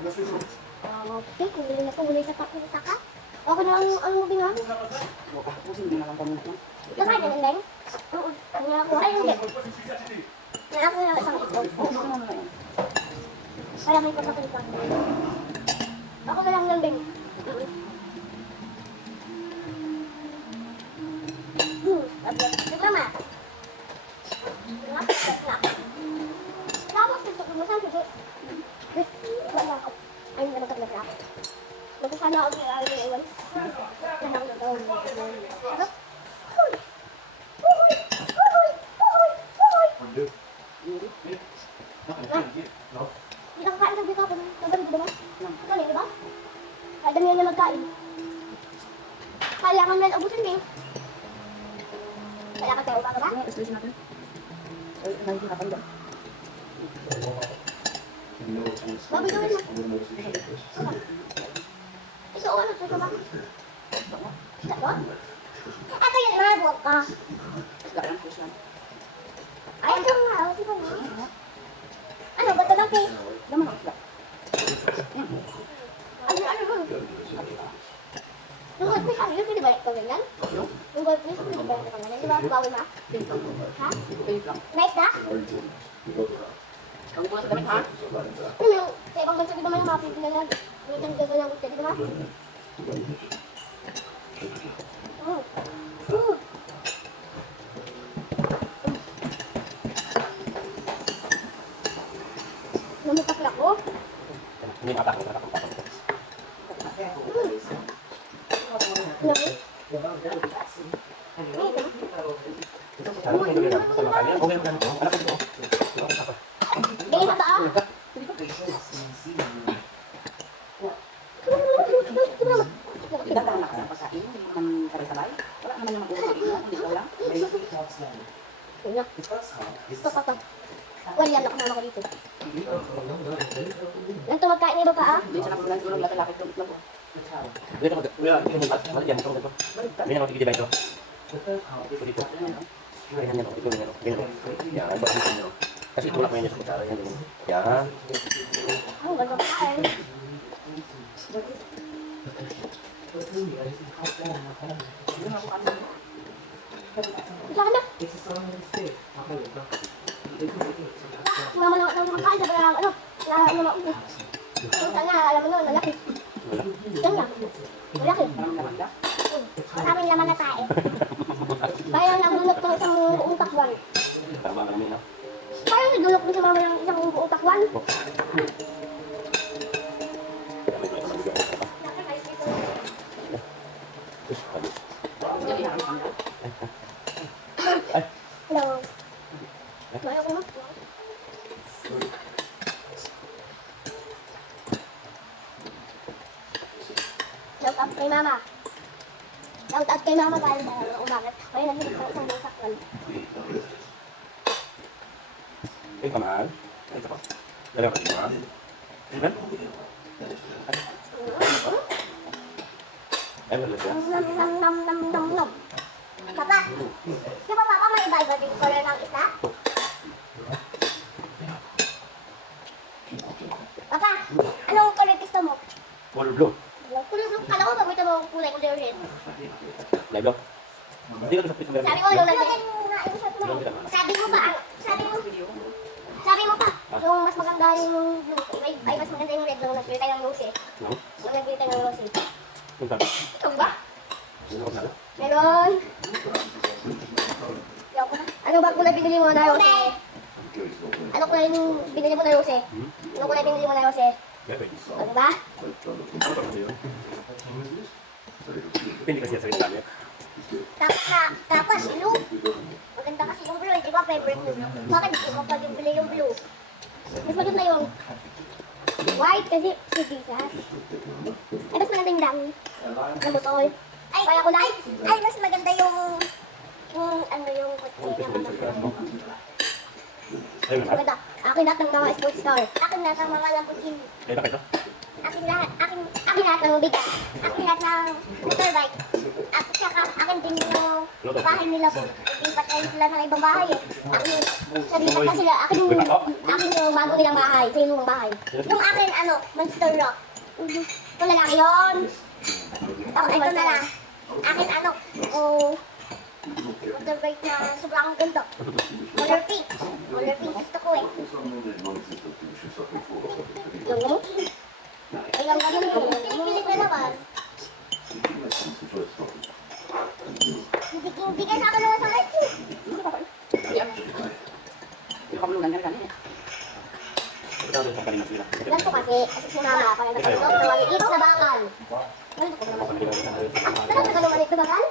Okay, kung bilhin na po muli sa pakita ka. Ako na ang moving ha. Hindi na lang kami na. Ito kayo na lang. Oo. Ang nakakuha ay hindi. Nakakuha na isang ito. Kaya may kapakita. Ako na lang lang din. Mama. Tapos ito ko masabi ko. Wala ako. Ay, hindi naman talaga. Magkasana ako sa iwan. Nanang na daw. Hindi ka kakain sa bika po. Nabalik ko ba? Nabalik ko ba? Kaya dami na magkain. Kailangan na ubusin din. Kaya ka tayo ba ba? Station natin. Ay, nakikita ba? Baboy gawin mo. Ito ano ito ba? Isda ba? Ito yung nabok ka. Isda lang, fish lang. Ay, ito nga. Ito nga. Ano ba ito lang kay? Laman ang isda. Ano? Yung goldfish, ano yun? Pwede ba ito ganyan? Yung goldfish, pwede ba ito ganyan? Di ba? Bawal ma? Ha? Pink lang. Nice na? Ang bukas damit, ha? Ano yung sa ibang bansa, di ba may mga pwede na yan? Yung isang gagawin ng gusto, di ba? Namutapla ko. Hindi matakot na takot. Sana kung hindi na sa makanya, okay naman ito. Anak ko. Dili na ba? Ilan ka anak sa pagkain? Hindi mo naman sabay-sabay? Wala naman yung mag-uusap dito. Hindi ikaw lang. Ito. Ito. Wala yan ako mama ko dito. Ganito magkain niyo ba ah? Hindi siya nakulang tulong lalaki tulong lang. Hindi na mag yan ito. Hindi na matigil ito. Ito dito. Ganyan yan. Ito ganyan. Ganyan. Yan. Ba't dito. Kasi tulak mo yan sa kutsara. Yan. Yan. Ang ganda magkain. Ito na. Mama na ako magkain sa parang ano. Ano na ulit. Punta nga, alam mo na, lalaki. Yan nga. Lalaki. Maraming laman na tae. Parang nagdulok ng isang buong takwan. Tama ka namin. Parang nagdulok din sa mama ng isang buong takwan. Hello. Maya ko na. Shout out kay mama. Shout out kay mama dahil umagat. May nandito ko isang buong takwan. Ay, kamahal. Ito pa. Dalawa ka dito. Ilan? Ay, wala siya. Nam. Papa, di ba papa may iba-iba din color ng isa? Papa, anong color gusto mo? Color blue. Kulay blue. Kala ko paborito mo kulay red. Live blue. Hindi ka sa piso meron. Sabi mo nung sabi mo ba? Sabi mo pa, yung mas maganda yung blue. Ay, mas maganda yung red nung nag-green tayo ng rose eh. No? Nung nag-green tayo ng rose eh. Kung saan? Ikaw ba? Ano ko na? Meron. Ano ba kulay binili mo na rose? Ano kulay yung binili mo na rose? Ano kulay binili mo na rose? Ano ba? Hindi kasi sa gamit. Tapos blue. Maganda kasi yung blue, di ba favorite mo? Bakit di mo pag bili yung blue? Mas maganda yung white kasi si Jesus. Ay, mas maganda yung dami. Ang butol. Ay, kaya ko lang. Ay, mas maganda yung ano yung kutsi na Ayun na. maganda. Akin lahat ng mga sports star. Akin lahat ng mga lamborghini. Ay, bakit ito? Akin lahat ng bigas. Akin lahat ng motorbike. At saka akin din yung bahay nila po. Lipat kayo sila ng ibang bahay eh. Lipat na sila. Akin yung bago nilang bahay. Sa inyong bahay. Yung akin, Monster Rock. Ito lalaki yun. Ito na lang. Akin motorbike na sobrang ganda. Color pink. Color pink. Gusto ko eh. Yung gamot. Ay, yung gamot ko. Pilit na labas. Hindi ka sa akin naman sa light eh. Yung kamulungan ka rin. Yan po kasi si mama, parang nakalunok na maliit na bakal. Talaga ka maliit na bakal?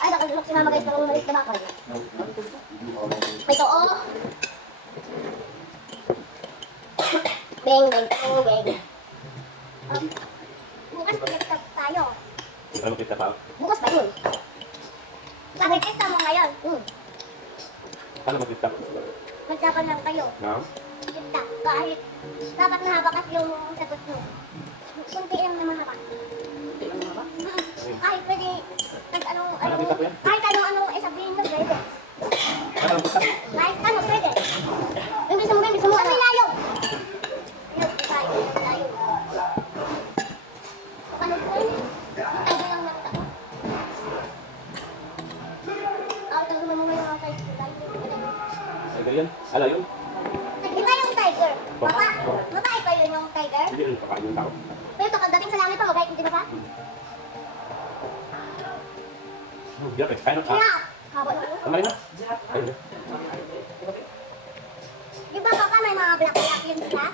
Ay, nakalunok si mama guys ng maliit na bakal. Ito oh. Beng, beng, beng, beng. Bukas pinagtag tayo. Ano kita pa? Bukas ba yun? Bakit testa mo ngayon? Ano magkita? Magsapan lang kayo. No? Kita, kahit dapat mahaba kasi yung sagot mo. Kunti lang naman haba. Kahit pwede, kahit anong isabihin mo, pwede. Ano magkita? Kahit ano, pwede. Gusto mo, ano layo? Layo. Ano po yun? Ay, lang nakita ko. Talaga mo yung mga kayo. Tiger yan? Ala yun? Di ba yung tiger? Babae ba yun yung tiger? Hindi rin pakain yung tao. Pero ito, pagdating sa langit pa, mabait, di ba pa? Hirap eh. Kaya na. Kaya, haba na yun. Tama rin na. Ayun. Di ba papa may mga black yun sila?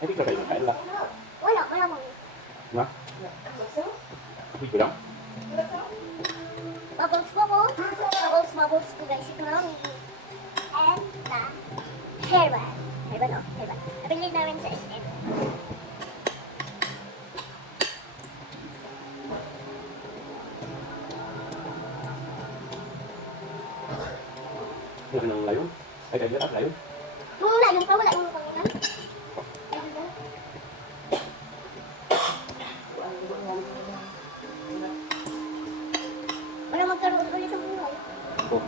Ay, di ka kayo. Kain lang. Wala mo. Na? Uy, ko lang. Bubbles ko guys. Ito na and the hairband. Hairband. Nabili namin sa SM. Ano ng layon? Ay, kaya lang, layon. Yung layon pa, wala yung kanina. Wala magkaroon ulit ng buhay. Oh.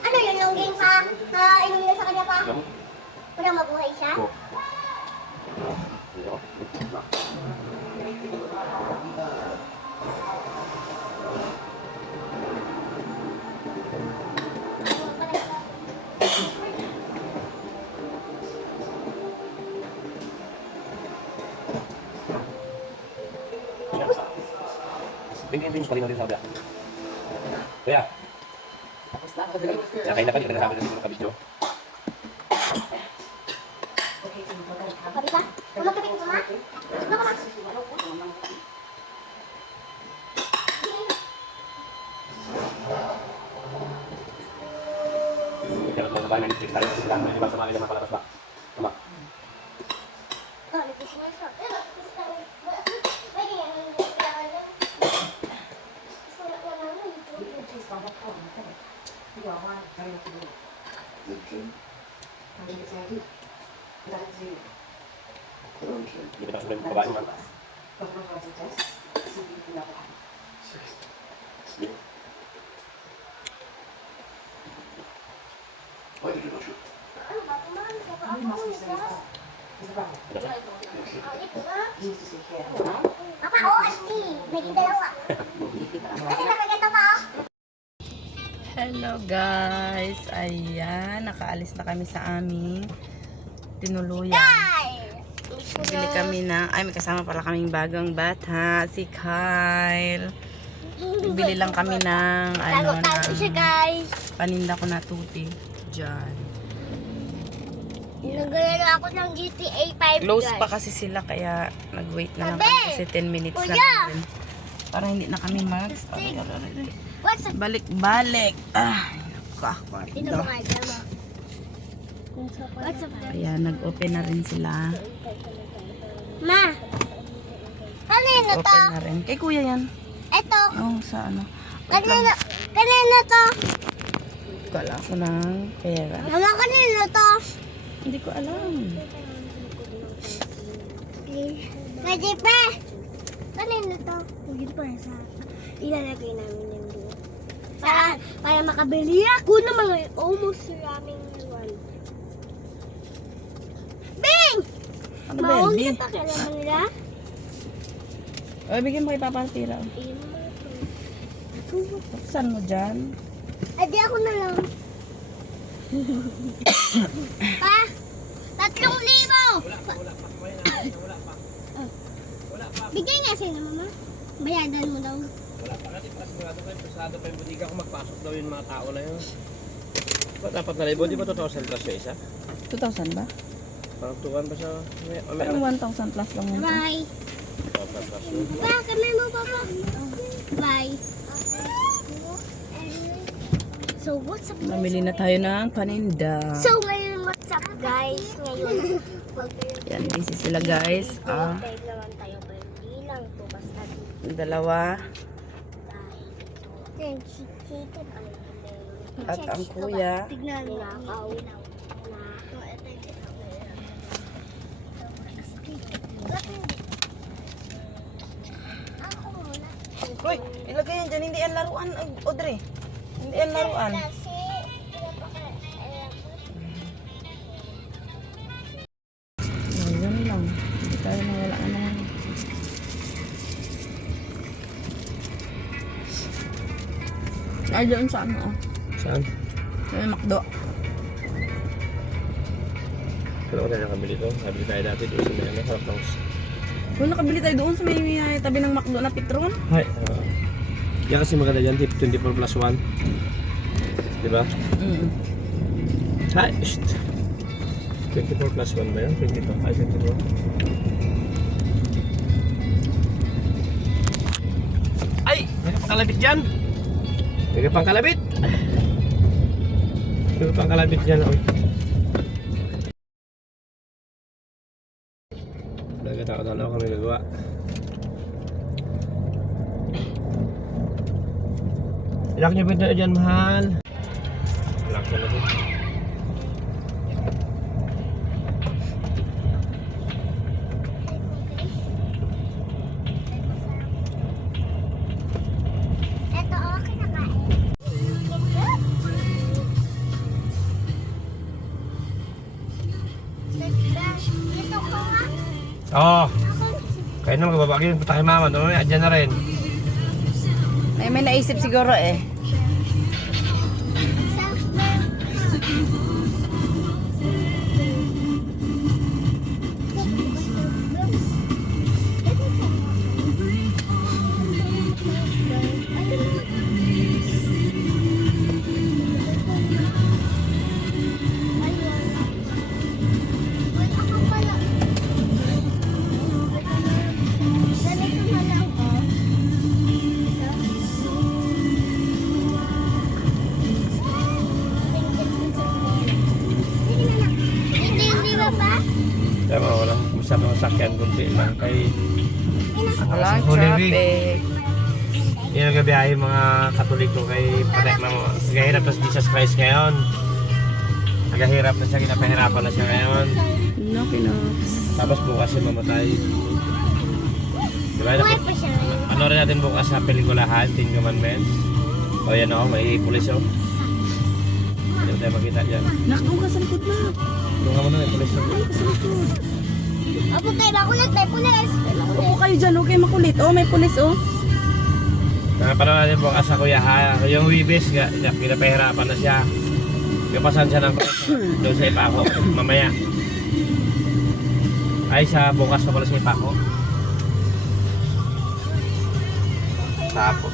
Ano yun yung game pa? Inom nila sa kanya pa? Ano? Wala mabuhay siya? Oh. Ano? Tingin-tingin pa rin natin sa kabila. Kaya, Tapos na. nakain na ka, hindi ka nasabi na siguro kabidyo. Sabi ka? Magkabit ko ma? Ano ka ma? Kaya lang sa bahay na Netflix tayo, kasi lang, may iba sa mga naman palabas ba? Tama. Nag-business ka. Hindi ka sulit ng babae man. Ano ba? Kumain ka pa ako. Papa, OST. Naging dalawa. Kasi nakaganda pa ako. Hello guys! Ayan, nakaalis na kami sa aming tinuluyan. Bili kami ng, ay may kasama pala kaming bagong bata, si Kyle. Bili lang kami ng, Siya guys. paninda ko na tuti. Diyan. Naglalaro ako ng GTA 5 Close guys. pa kasi sila kaya nag-wait na lang Sabi! kami kasi 10 minutes na Kuya! lang. Para hindi na kami Astig. aray. What's up? Balik-balik. Ay, kakwarto. Dito ba kayo dama? What's up? Ayan, nag-open na rin sila. Ma! Kanino to? Open na rin. Kay kuya yan. Ito. Oh, sa ano? Kanino to? Wala ako ng pera. Mama, kanino to? Hindi ko alam. Pwede pa. Kanino to? Hindi pa sa ilalagay namin yung doon. Para makabili ako ng mga almost raming one. Bing! Ano ba Maong yan, kita kailangan nila. O, bigyan mo kay Papa ng pera. Iyon mo ito. Buksan mo dyan. Adi ako na lang. Pa! 3,000! Bigay nga sa'yo na, Mama. Bayadan mo daw. Wala pa kasi sigurado kayo, pasado pa yung butika kung magpasok daw yung mga tao na yun. Ba't dapat na libo? Di ba 2,000 plus yung isa? 2,000 ba? Parang 2,000 ba siya? Parang 1,000 plus lang yun. Bye. 2,000 plus yun. Pa, kamay mo, Papa. Bye. So, what's up, guys? Namili na tayo ng paninda. So, ngayon, what's up, guys? Ngayon, Yan, busy sila guys. mag-live naman tayo, pero hindi lang po basta dito. Dalawa. Then, chicken ay At ang kuya. Tignan mo. Uy, ilagay yan dyan. Hindi yan laruan, Audrey. Hindi yan laruan. Ayun lang. Hindi tayo nawala ka naman. Ay, doon sa ano, oh. Saan? Sa may McDo. Saan ako tayo nakabili ito? Nakabili tayo dati doon sa may harap ng... Kung nakabili tayo doon sa may tabi ng McDo na Petron. Hi. Yan kasi maganda dyan, 24 plus 1. Diba? Hi. Shht. 24 plus 1 ba yan? 22. Ay, 24. Ay! May pangkalabit dyan! May pangkalabit! May pangkalabit dyan, oy. Nagkatao-tao kami nagawa. Ilak niyo pinto dyan, mahal. Ilak niyo na dyan. Ito, okay na kain. Ito ko nga. Oo. Kaya naman kababa kayo, punta kay mama. Mamaya, dyan na rin. May naisip siguro eh. Hindi ba ba? Kaya mga wala. Masyado mga sakyan, kunti lang. Kay Walang Holy Week. traffic. Yan ang gabiyahe mga Katoliko kay Patek na nagahirap na si Jesus Christ ngayon. Nagahirap na siya, kinapahirapan na siya ngayon. No, Tapos bukas siya mamatay. Diba? Buhay pa siya ngayon. Ano rin natin bukas sa pelikulahan, Ten Commandments. O yan o, may pulis o. Hindi mo tayo makita dyan. Nakdo ka sa likod na. Doon ka muna, may pulis o. Sa likod. Opo tayo, makulit tayo, pulis. Upo kayo dyan, okay makulit. Oh, may pulis oh. Nakapanood natin bukas sa kuya ha. Yung Wibis, pinapahirapan na siya. Kapasan siya ng doon sa Ipako. Mamaya. Ay, sa bukas pa pala sa Ipako. Tapo.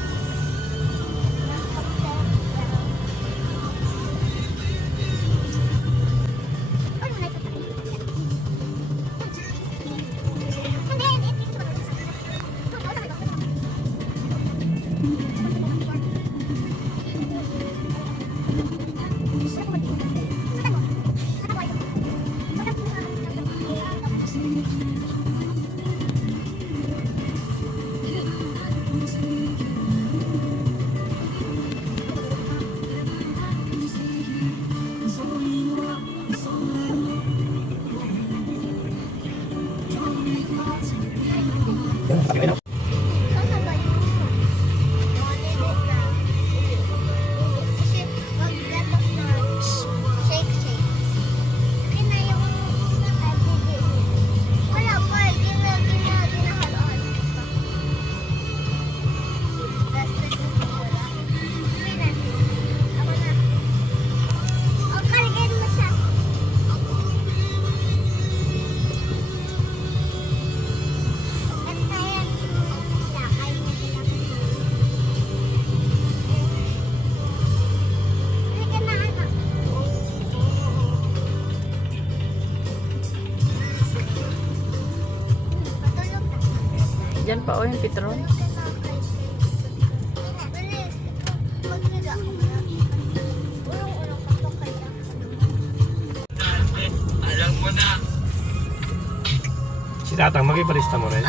pa o yung Petron. Si Tatang, magipalista mo rin.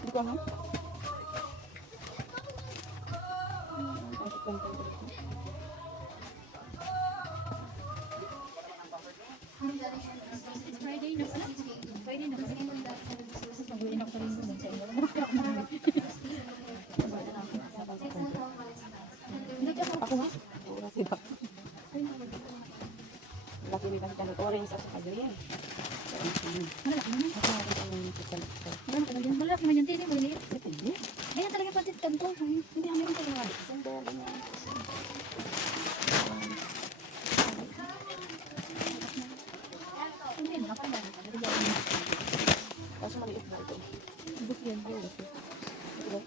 Hindi ko alam. Ako nga. Laki may balikan ng orange at saka green. Malaki man yung titi mo, hindi. Ganyan talaga patit kanto. Hindi kami rin talaga. Sandal, ganyan. Kaso maliit na ito. Bus yan. Ito. Ito.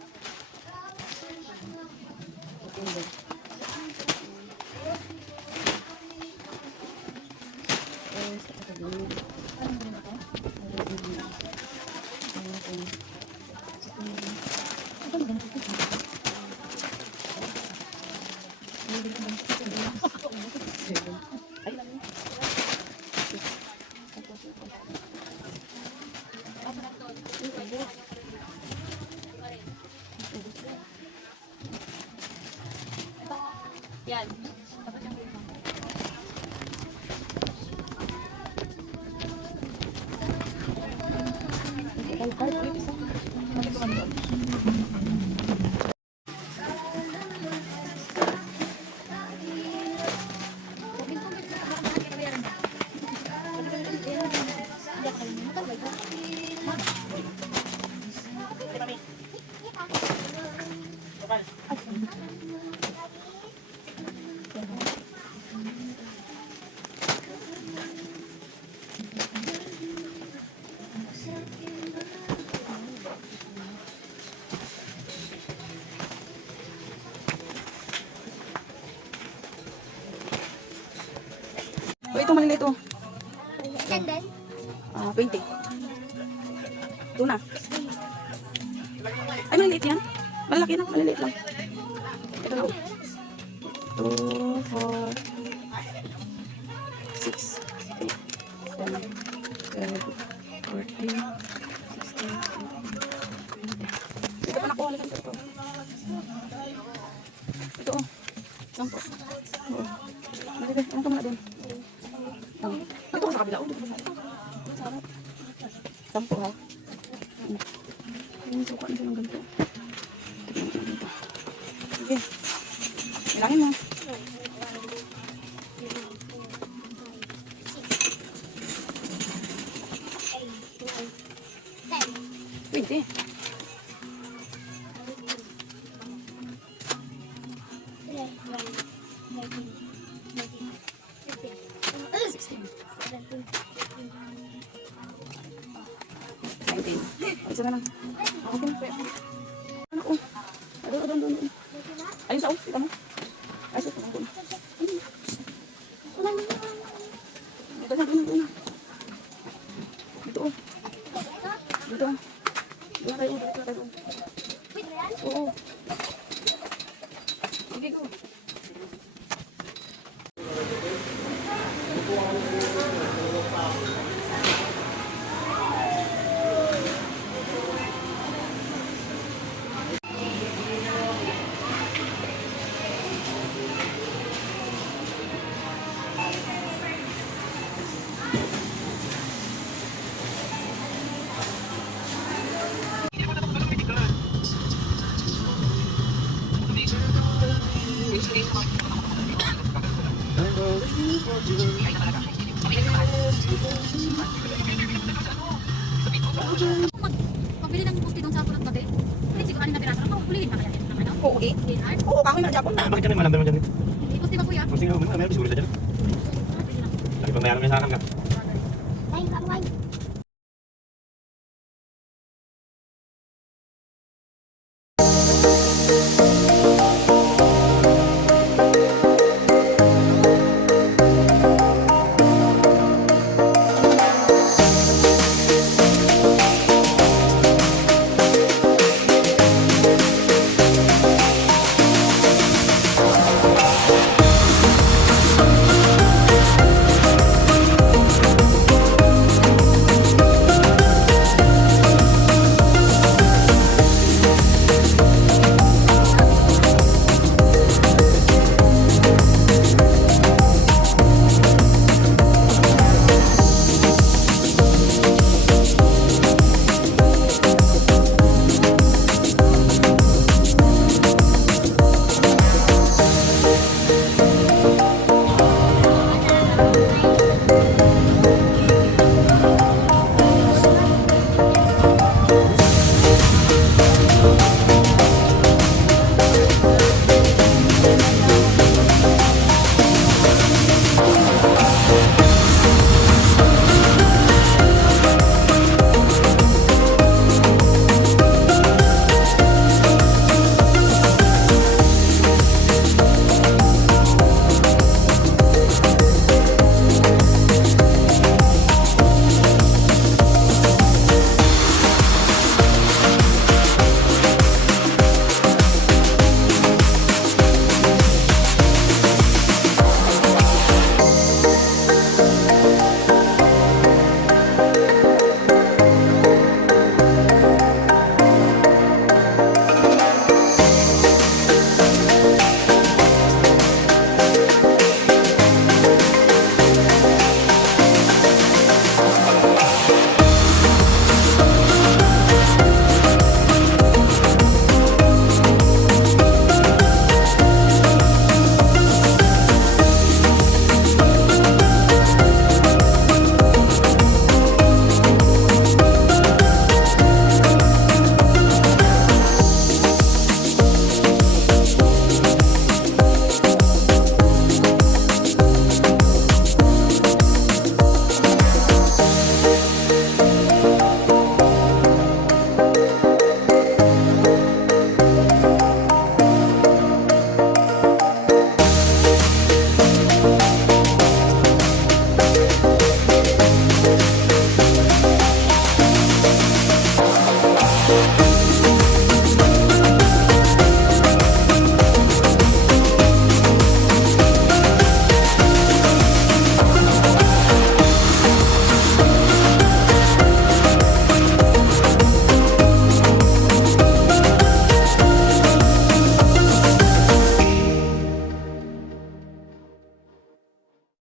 Yan. Oh, ito maliliit oh. And then, 20. Tuna. Ay, maliliit yan. Malaki na, maliliit lang. Ito na. 2, 4, 6, 8, 7, 12, 14, 16, 17. Ito pa nakuha ulit ito. Ito oh. Sampo. Oo. Maliliit. Ano ka muna doon? Ito ko sa kabila. Dito sa harap. Sampo ha. Ang suka na siya ng ganito. Sige. Ilangin mo. Pwede. Isa na lang. Okay. Ano ko? Doon. Ayun sa kita mo. Ay, sa ko. Dito na. Dito. Dito. Dito tayo. Oo. Sige ko. Pabili ng pusti doon sa pulot gabi. Hindi siguro anin na piraso. Ano, pulihin pa kaya yan? Ano? Oo, eh. Oo, kahoy na Japon. Bakit kami malamdaman dyan? Pusti ba kuya? Gusto nyo, meron siguro sa dyan. Lagi pang mayroon may sanam ka.